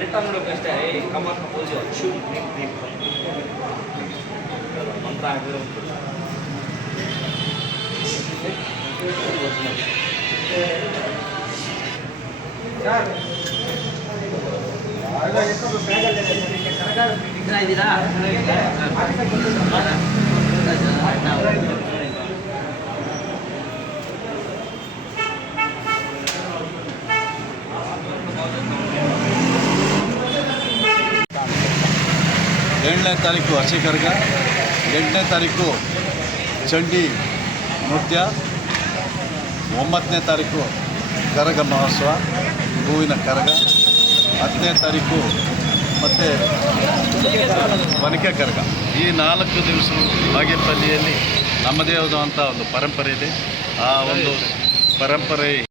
Net on ಮಾಡೋಕ್ಕಷ್ಟೇ Kamal ಪೂಜೆ shoe ದೀಪ ಮಂತ್ರ ಆಗಿರೋ ಏಳನೇ ತಾರೀಕು ಹಸಿ ಕರಗ, 8ನೇ ತಾರೀಕು ಚಂಡಿ ನೃತ್ಯ, 9ನೇ ತಾರೀಕು ಕರಗ ಮಹೋತ್ಸವ, ಹೂವಿನ ಕರಗ, 10ನೇ ತಾರೀಕು ಮತ್ತು ಒನಕೆ ಕರಗ. ಈ 4 ದಿವಸ ಬಾಗೇಪಲ್ಲಿಯಲ್ಲಿ ನಮ್ಮದೇ ಆದಂಥ ಒಂದು ಪರಂಪರೆ ಇದೆ. ಆ ಒಂದು ಪರಂಪರೆ